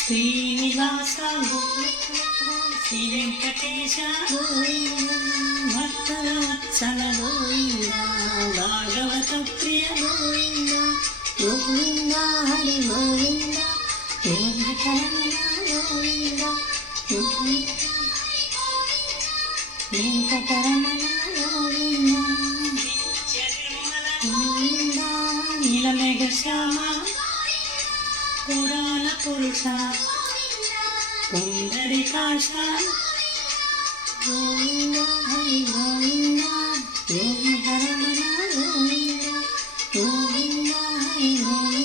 శ్రీనివాస శ్రీ వెంకటేశ భక్తవత్సల గోవింద భాగవత ప్రియ గోవింద గోవింద హరి గోవింద వెంకటరమణ గోవింద వెంకటరమణ గోవింద గోవింద నీలమేఘ శ్యామ పురాణ పురుష పుండరీకాక్ష గోవింద హరి గోవింద గోవింద రమణ గోవింద గోవింద హరి గోవింద.